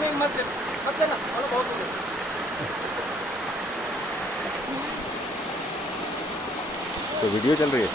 नहीं मत देना बहुत हो गया। तो वीडियो चल रही है।